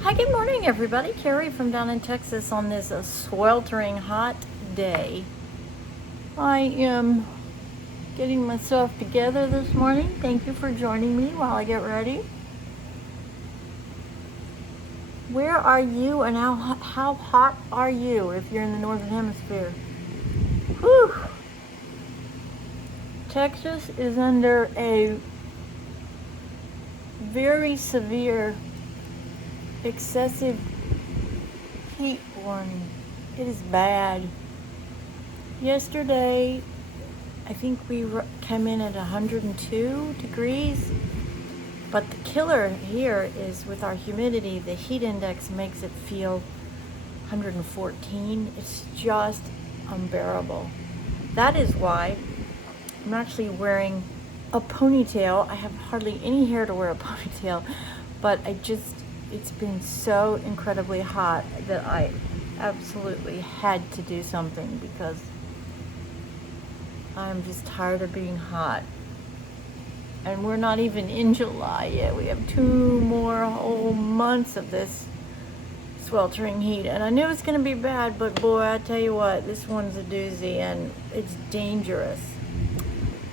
Hi, good morning, everybody. Carrie from down in Texas on this sweltering hot day. I am getting myself together this morning. Thank you for joining me while I get ready. Where are you and how hot are you if you're in the Northern Hemisphere? Whew! Texas is under a very severe excessive heat warning. It is bad. Yesterday, I think we came in at 102 degrees, but the killer here is with our humidity, the heat index makes it feel 114. It's just unbearable. That is why I'm actually wearing a ponytail. I have hardly any hair to wear a ponytail, but it's been so incredibly hot that I absolutely had to do something because I'm just tired of being hot. And we're not even in July yet. We have 2 more whole months of this sweltering heat. And I knew it was going to be bad, but boy, I tell you what, this one's a doozy and it's dangerous.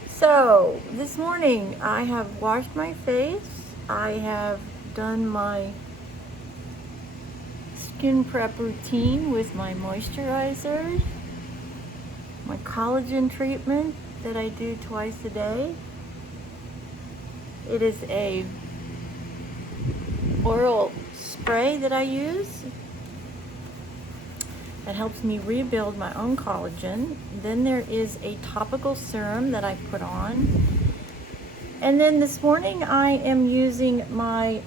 So, this morning I have washed my face. I have done my skin prep routine with my moisturizer, my collagen treatment that I do twice a day. It is a oral spray that I use that helps me rebuild my own collagen. Then there is a topical serum that I put on. And then this morning I am using my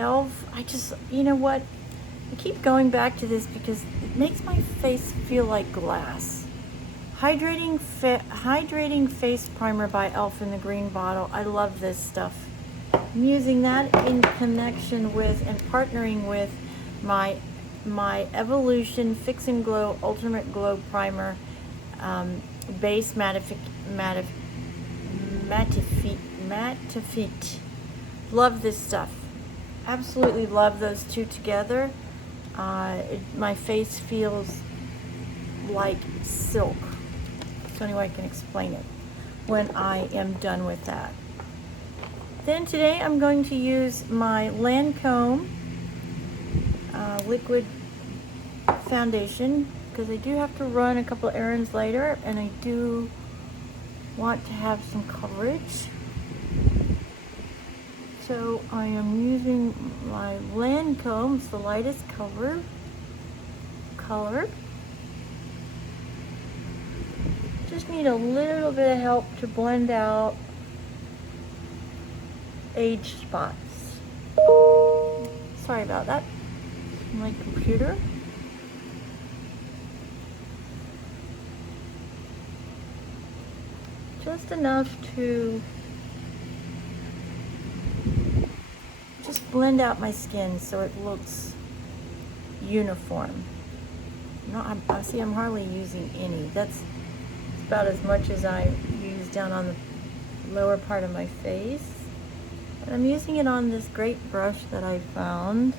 e.l.f. You know what? I keep going back to this because it makes my face feel like glass. Hydrating face primer by e.l.f. in the green bottle. I love this stuff. I'm using that in connection with and partnering with my Evolution Fix and Glow Ultimate Glow Primer base mattified. Love this stuff. Absolutely love those two together. My face feels like silk. That's the only way I can explain it when I am done with that. Then today I'm going to use my Lancome liquid foundation because I do have to run a couple errands later and I do want to have some coverage. So I am using my Lancome. It's the lightest color. Just need a little bit of help to blend out age spots. Sorry about that. My computer. Just enough to just blend out my skin so it looks uniform. I see I'm hardly using any. That's about as much as I use down on the lower part of my face. And I'm using it on this great brush that I found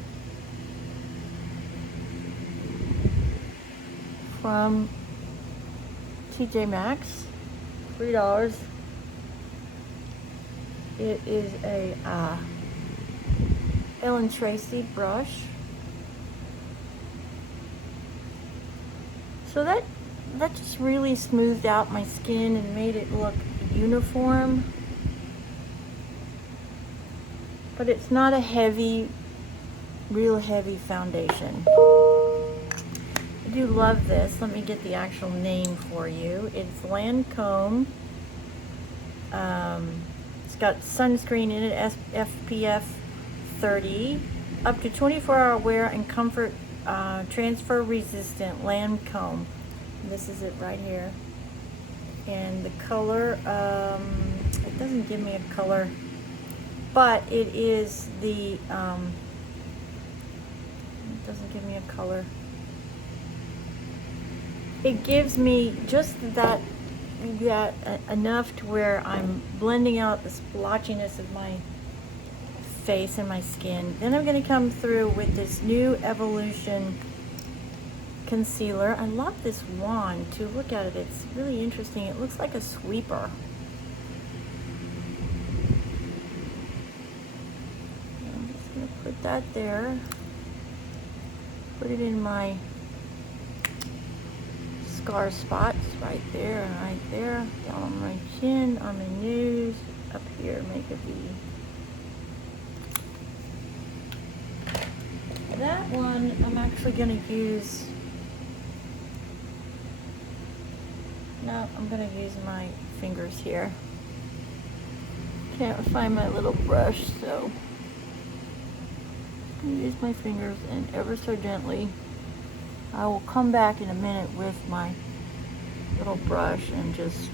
from TJ Maxx, $3. It is a Ellen Tracy brush. So that just really smoothed out my skin and made it look uniform. But it's not a real heavy foundation. I do love this. Let me get the actual name for you. It's Lancome. It's got sunscreen in it, SPF 30, up to 24-hour wear and comfort, transfer resistant Lancome. This is it right here. And the color, it doesn't give me a color, but it is the, it doesn't give me a color. It gives me just that enough to where I'm blending out the splotchiness of my face and my skin. Then I'm going to come through with this new Evolution concealer. I love this wand too. Look at it. It's really interesting. It looks like a sweeper. I'm just going to put that there. Put it in my scar spots right there and right there. Down on my chin, on my nose, up here, make a V. That one I'm actually going to use. No, I'm going to use my fingers here. Can't find my little brush, so I'm going to use my fingers and ever so gently. I will come back in a minute with my little brush and just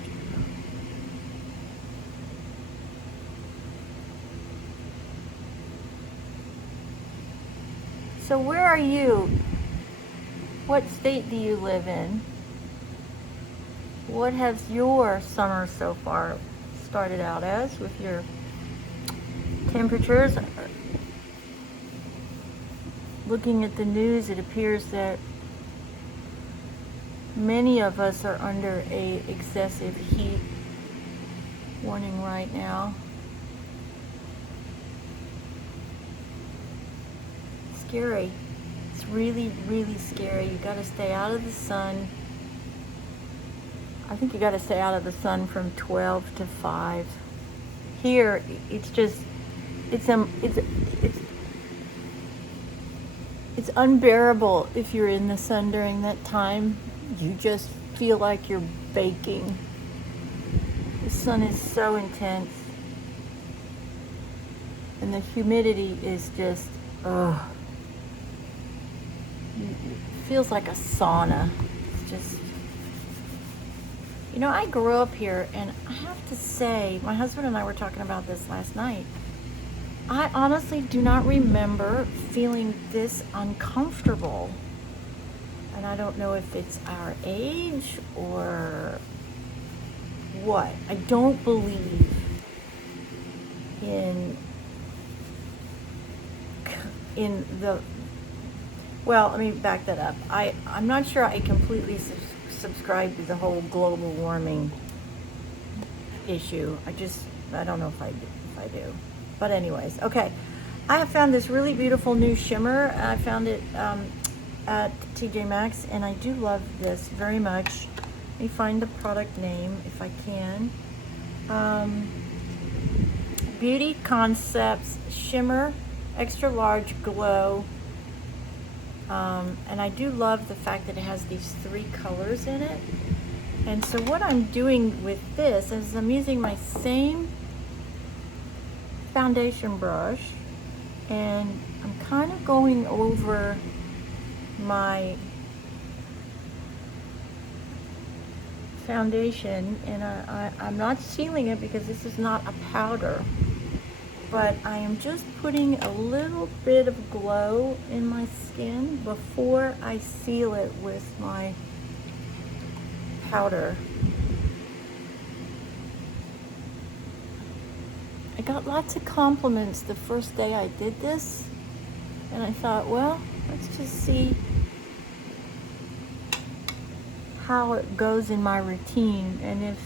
So where are you? What state do you live in? What has your summer so far started out as with your temperatures? Looking at the news, it appears that many of us are under a excessive heat warning right now. Scary. It's really, really scary. You got to stay out of the sun. I think you got to stay out of the sun from 12 to 5. Here, it's just, it's unbearable if you're in the sun during that time. You just feel like you're baking. The sun is so intense. And the humidity is just, ugh. It feels like a sauna. It's just, you know, I grew up here, and I have to say, my husband and I were talking about this last night. I honestly do not remember feeling this uncomfortable. And I don't know if it's our age or what. I don't believe in the, well, let me back that up. I'm not sure I completely subscribe to the whole global warming issue. I don't know if I do. But anyways, okay. I have found this really beautiful new shimmer. I found it at TJ Maxx, and I do love this very much. Let me find the product name if I can. Beauty Concepts Shimmer Extra Large Glow. And I do love the fact that it has these 3 colors in it. And so what I'm doing with this is I'm using my same foundation brush, and I'm kind of going over my foundation, and I'm not sealing it because this is not a powder, but I am just putting a little bit of glow in my skin before I seal it with my powder. I got lots of compliments the first day I did this, and I thought, well, let's just see how it goes in my routine, and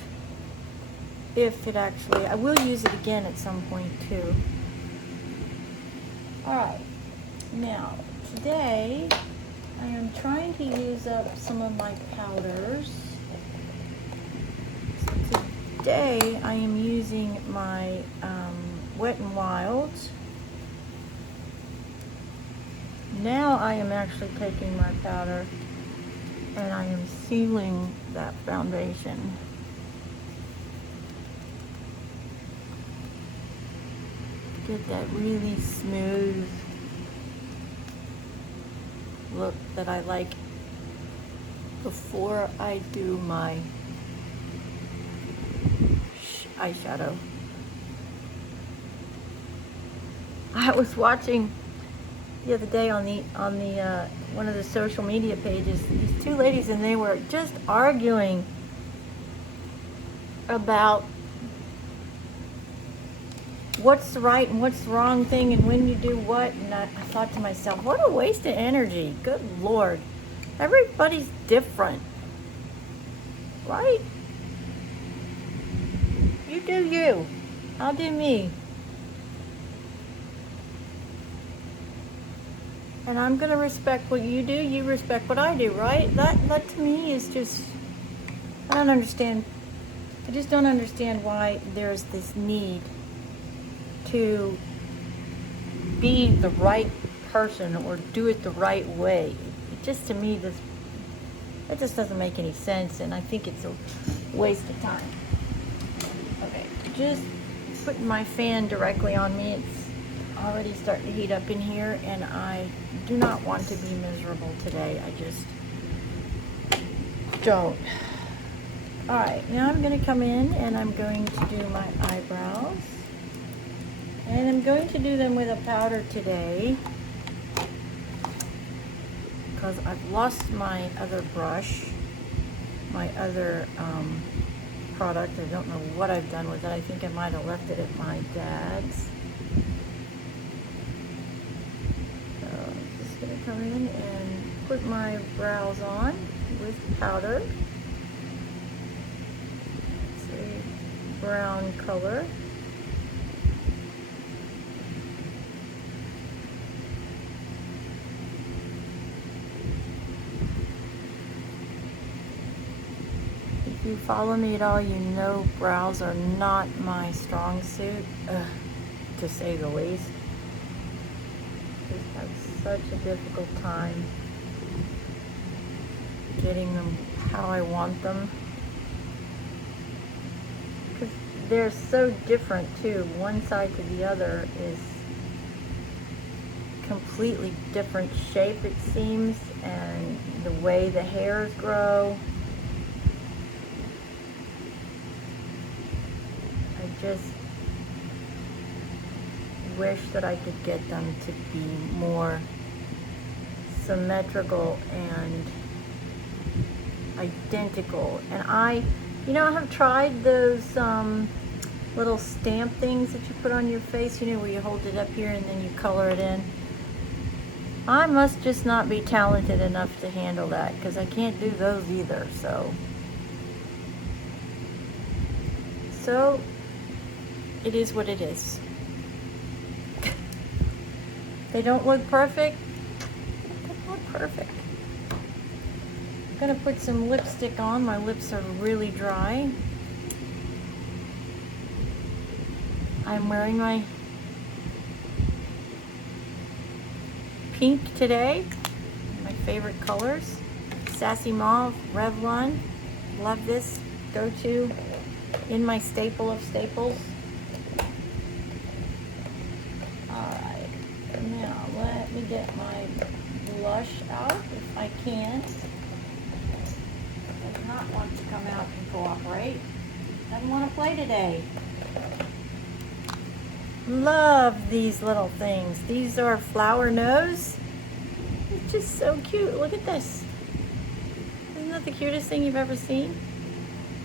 if it actually, I will use it again at some point too. Alright, now today I am trying to use up some of my powders. So today I am using my Wet n Wild. Now I am actually taking my powder and I am sealing that foundation. Get that really smooth look that I like before I do my eyeshadow. I was watching the other day on the one of the social media pages, these 2 ladies, and they were just arguing about what's the right and what's the wrong thing and when you do what. And I thought to myself, what a waste of energy. Good Lord. Everybody's different, right? You do you. I'll do me. And I'm going to respect what you do. You respect what I do, right? That to me is just, I don't understand. I just don't understand why there's this need to be the right person or do it the right way. It just, to me, it just doesn't make any sense, and I think it's a waste of time. Okay, just putting my fan directly on me. It's already starting to heat up in here, and I do not want to be miserable today. I just don't. All right, now I'm going to come in and I'm going to do my eyebrows. And I'm going to do them with a powder today because I've lost my other brush, my other product. I don't know what I've done with it. I think I might have left it at my dad's. So I'm just going to come in and put my brows on with powder. It's a brown color. If you follow me at all, you know brows are not my strong suit, to say the least. I just have such a difficult time getting them how I want them. Because they're so different too. One side to the other is completely different shape, it seems, and the way the hairs grow. I just wish that I could get them to be more symmetrical and identical. And I have tried those little stamp things that you put on your face, where you hold it up here and then you color it in. I must just not be talented enough to handle that, because I can't do those either. So it is what it is. They don't look perfect. They don't look perfect. I'm gonna put some lipstick on. My lips are really dry. I'm wearing my pink today. My favorite colors. Sassy Mauve, Revlon. Love this. Go-to in my staple of staples. Alright, now let me get my blush out if I can. Does not want to come out and cooperate. Doesn't want to play today. Love these little things. These are flower nose. It's just so cute. Look at this. Isn't that the cutest thing you've ever seen?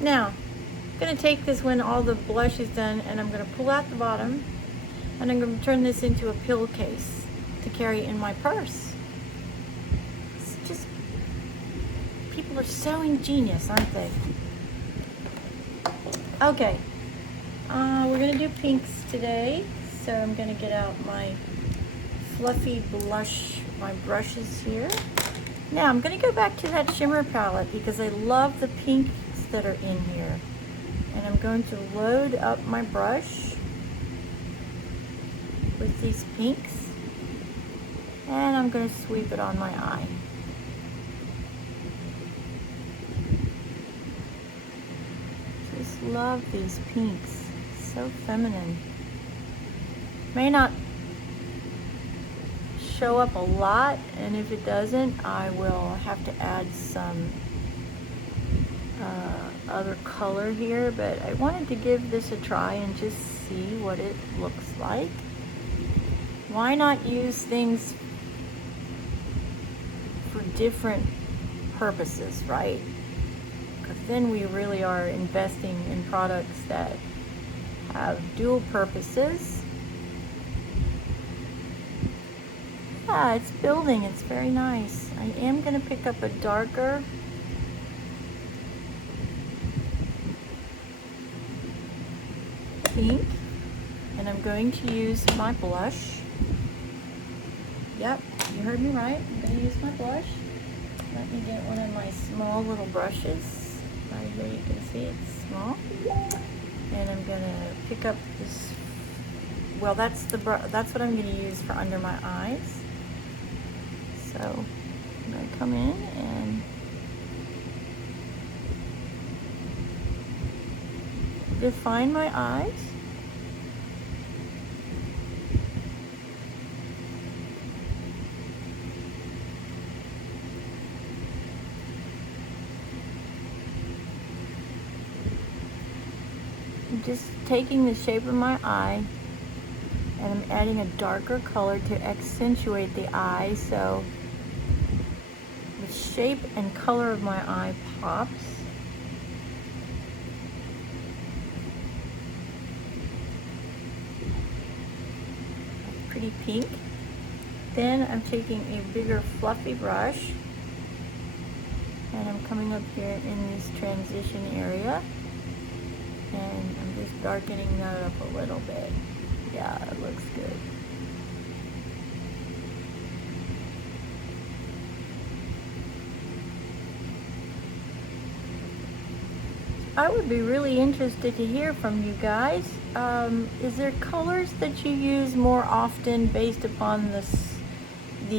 Now, I'm going to take this when all the blush is done, and I'm going to pull out the bottom, and I'm going to turn this into a pillowcase to carry in my purse. It's just, people are so ingenious, aren't they? Okay, we're going to do pinks today, so I'm going to get out my fluffy blush, my brushes here. Now I'm going to go back to that shimmer palette because I love the pinks that are in here. And I'm going to load up my brush with these pinks, and I'm going to sweep it on my eye. Just love these pinks. So feminine. May not show up a lot, and if it doesn't, I will have to add some other color here, but I wanted to give this a try and just see what it looks like. Why not use things for different purposes, right? Because then we really are investing in products that have dual purposes. Yeah, it's building. It's very nice. I am going to pick up a darker pink, and I'm going to use my blush. Yep, you heard me right. I'm going to use my blush. Let me get one of my small little brushes. Right here you can see it's small. And I'm going to pick up this, well, that's what I'm going to use for under my eyes. So I'm going to come in and define my eyes. I'm just taking the shape of my eye and I'm adding a darker color to accentuate the eye so the shape and color of my eye pops. Pretty pink. Then I'm taking a bigger fluffy brush and I'm coming up here in this transition area and I'm just darkening that up a little bit. Yeah, it looks good. I would be really interested to hear from you guys. Is there colors that you use more often based upon the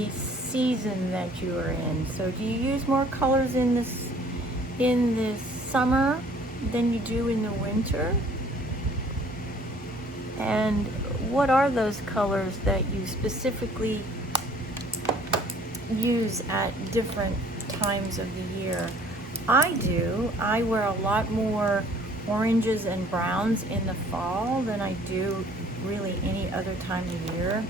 season that you are in? So do you use more colors in the summer than you do in the winter? And what are those colors that you specifically use at different times of the year? I do. I wear a lot more oranges and browns in the fall than I do really any other time of year.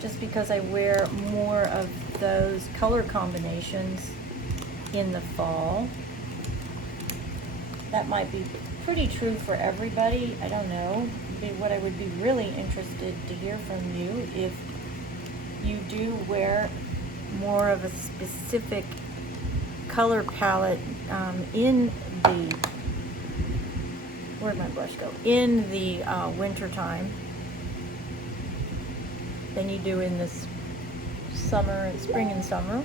Just because I wear more of those color combinations in the fall. That might be pretty true for everybody. I don't know. What I would be really interested to hear from you if you do wear more of a specific color palette in the, where'd my brush go? In the winter time than you do in this summer, spring and summer.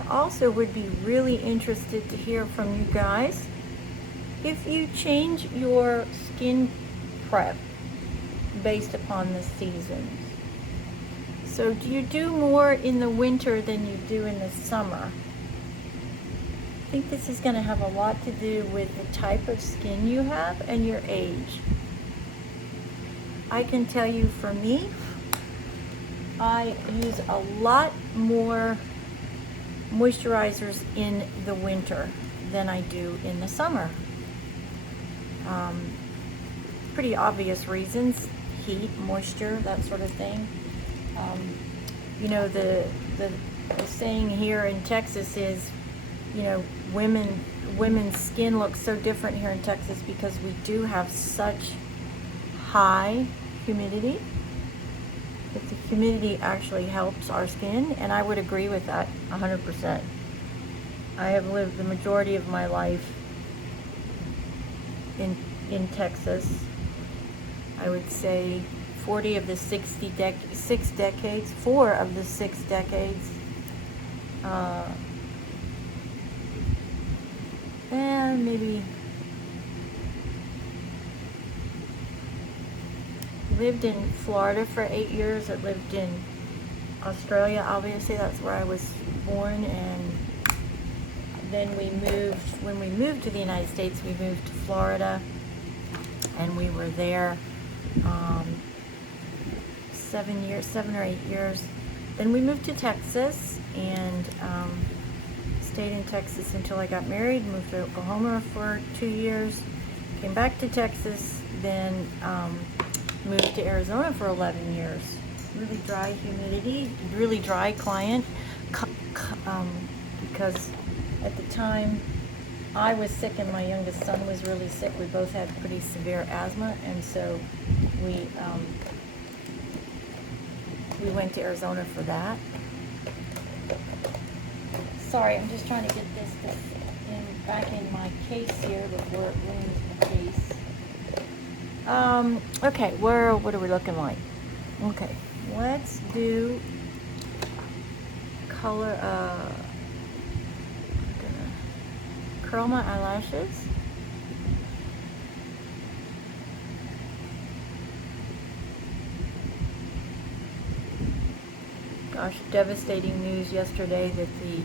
I also would be really interested to hear from you guys if you change your skin prep based upon the seasons. So do you do more in the winter than you do in the summer? I think this is going to have a lot to do with the type of skin you have and your age. I can tell you for me, I use a lot more moisturizers in the winter than I do in the summer. Pretty obvious reasons: heat, moisture, that sort of thing. You know, the saying here in Texas is, you know, women's skin looks so different here in Texas because we do have such high humidity. But the humidity actually helps our skin, and I would agree with that 100%. I have lived the majority of my life in Texas. I would say 40 of the 6 decades, 4 of the 6 decades, and maybe lived in Florida for 8 years. I lived in Australia, obviously, that's where I was born, and then when we moved to the United States, we moved to Florida, and we were there 7 or 8 years. Then we moved to Texas and stayed in Texas until I got married, moved to Oklahoma for 2 years, came back to Texas, then moved to Arizona for 11 years. Really dry humidity, really dry climate, because at the time I was sick and my youngest son was really sick. We both had pretty severe asthma, and so we went to Arizona for that. Sorry, I'm just trying to get this back in my case here before it ruins the case. Okay, what are we looking like? Okay, let's do color. I'm gonna curl my eyelashes. Gosh, devastating news yesterday that the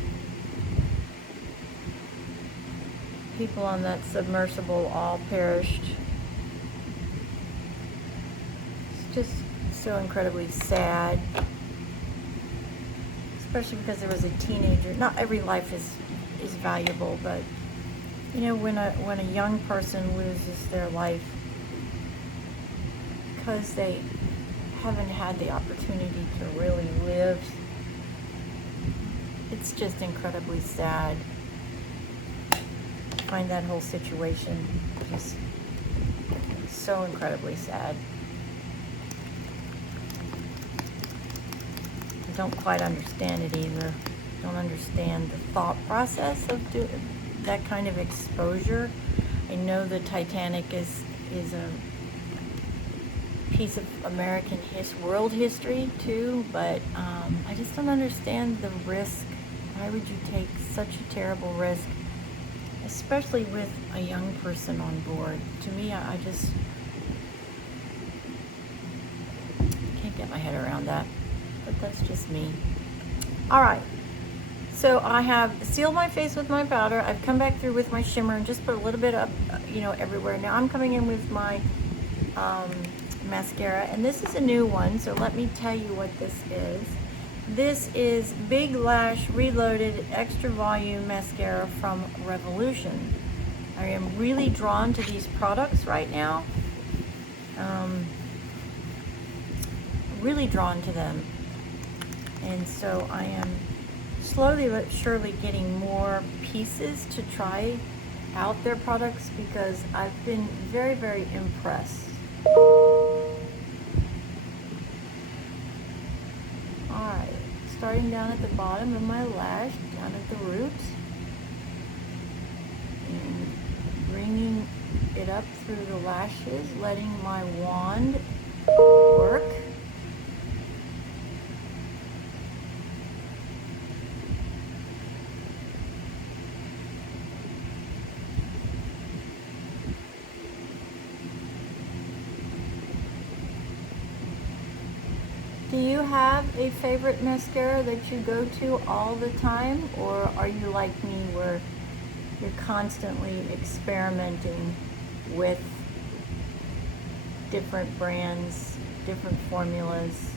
people on that submersible all perished. It's just so incredibly sad, especially because there was a teenager. Not every life is valuable, but you know, when a young person loses their life because they haven't had the opportunity to really live, it's just incredibly sad. I find that whole situation just so incredibly sad. I don't quite understand it either. Don't understand the thought process of that kind of exposure. I know the Titanic is a piece of American world history too, but I just don't understand the risk. Why would you take such a terrible risk, especially with a young person on board? To me, I just can't get my head around that, but that's just me. All right, so I have sealed my face with my powder. I've come back through with my shimmer and just put a little bit up, everywhere. Now I'm coming in with my mascara, and this is a new one, so let me tell you what this is. This is Big Lash Reloaded Extra Volume Mascara from Revolution. I am really drawn to these products right now. Really drawn to them. And so I am slowly but surely getting more pieces to try out their products because I've been very, very impressed. Alright, starting down at the bottom of my lash, down at the root, and bringing it up through the lashes, letting my wand work. Do you have a favorite mascara that you go to all the time, or are you like me where you're constantly experimenting with different brands, different formulas?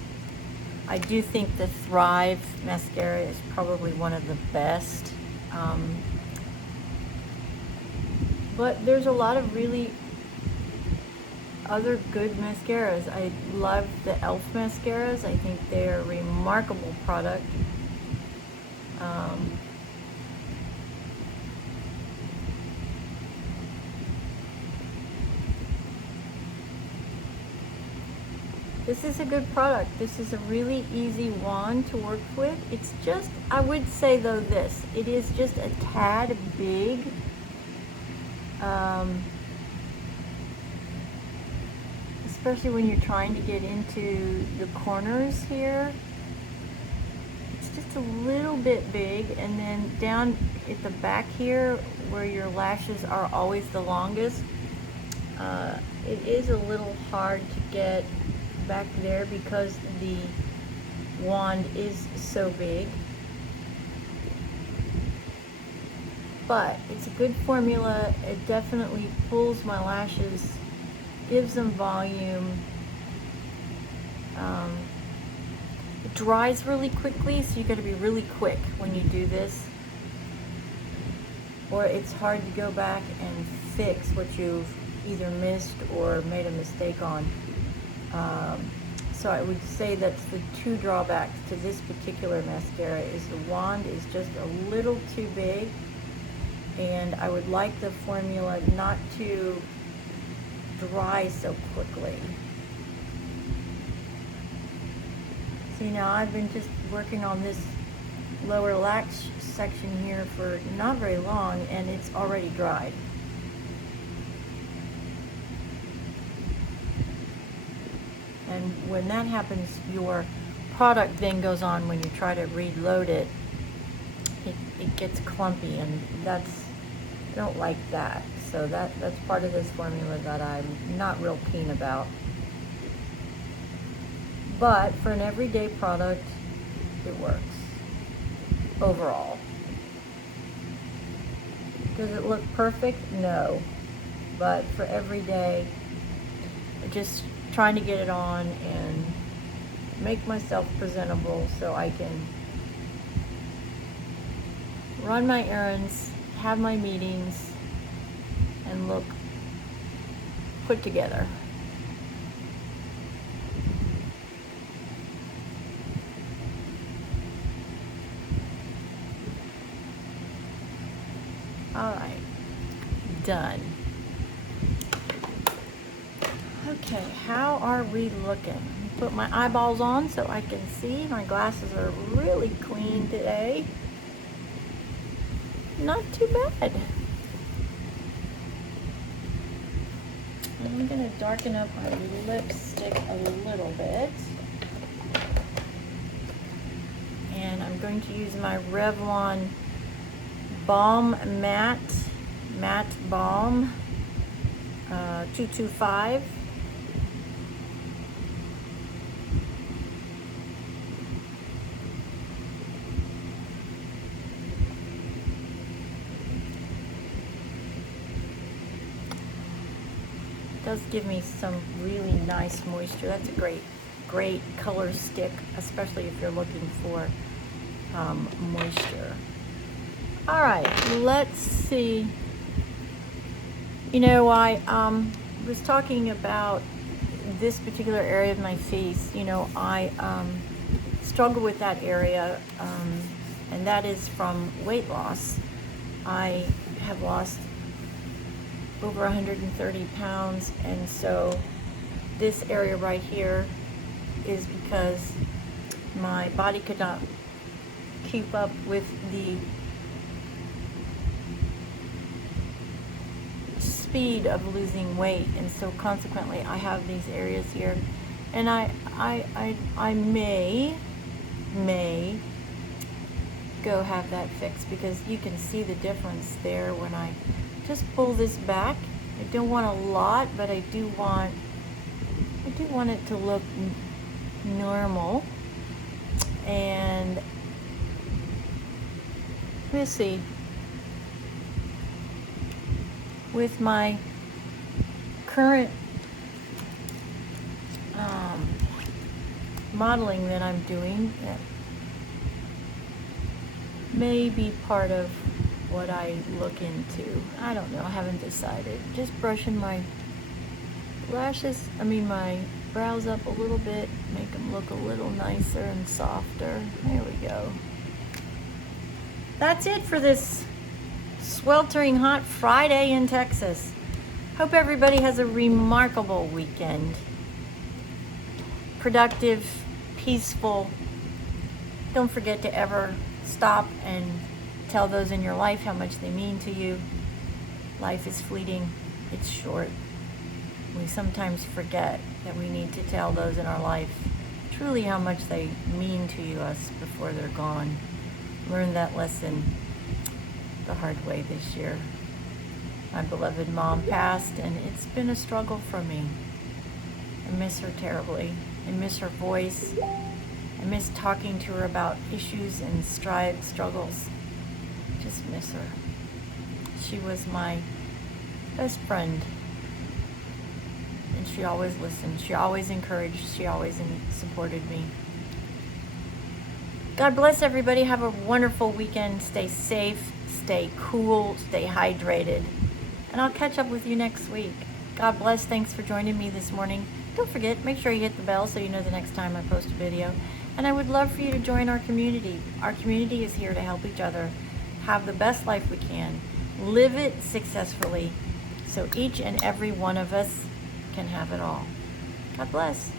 I do think the Thrive mascara is probably one of the best, but there's a lot of really other good mascaras. I love the e.l.f. mascaras. I think they're a remarkable product. This is a good product. This is a really easy wand to work with. It's just, I would say though this, it is just a tad big. Especially when you're trying to get into the corners here. It's just a little bit big, and then down at the back here where your lashes are always the longest, it is a little hard to get back there because the wand is so big. But it's a good formula. It definitely pulls my lashes, gives them volume. It dries really quickly, so you got to be really quick when you do this, or it's hard to go back and fix what you've either missed or made a mistake on. So I would say that's the two drawbacks to this particular mascara, is the wand is just a little too big, and I would like the formula not to dry so quickly. See, now I've been just working on this lower lash section here for not very long, and it's already dried. And when that happens, your product then goes on, when you try to reload it, it gets clumpy, and I don't like that. So that's part of this formula that I'm not real keen about. But for an everyday product, it works overall. Does it look perfect? No. But for everyday, just trying to get it on and make myself presentable so I can run my errands, have my meetings, and look put together. All right, done. Okay, how are we looking? Put my eyeballs on so I can see. My glasses are really clean today. Not too bad. I'm gonna darken up my lipstick a little bit. And I'm going to use my Revlon Balm Matte Balm 225. Does give me some really nice moisture. That's a great color stick, especially if you're looking for moisture. All right, let's see. You know, I was talking about this particular area of my face. You know, I struggle with that area, and that is from weight loss. I have lost over 130 pounds, and so this area right here is because my body could not keep up with the speed of losing weight, and so consequently I have these areas here, and I may go have that fixed, because you can see the difference there when I just pull this back. I don't want a lot, but I do want it to look normal. And let's see, with my current modeling that I'm doing, that may be part of what I look into. I don't know, I haven't decided. Just brushing my lashes, my brows up a little bit, make them look a little nicer and softer. There we go. That's it for this sweltering hot Friday in Texas. Hope everybody has a remarkable weekend. Productive, peaceful. Don't forget to ever stop and tell those in your life how much they mean to you. Life is fleeting, it's short. We sometimes forget that we need to tell those in our life truly how much they mean to us before they're gone. Learned that lesson the hard way this year. My beloved mom passed, and it's been a struggle for me. I miss her terribly. I miss her voice. I miss talking to her about issues and struggles. Just miss her. She was my best friend, and she always listened. She always encouraged. She always supported me. God bless everybody. Have a wonderful weekend. Stay safe, stay cool, stay hydrated, and I'll catch up with you next week. God bless. Thanks for joining me this morning. Don't forget, make sure you hit the bell so you know the next time I post a video. And I would love for you to join our community. Our community is here to help each other have the best life we can. live it successfully so each and every one of us can have it all. God bless.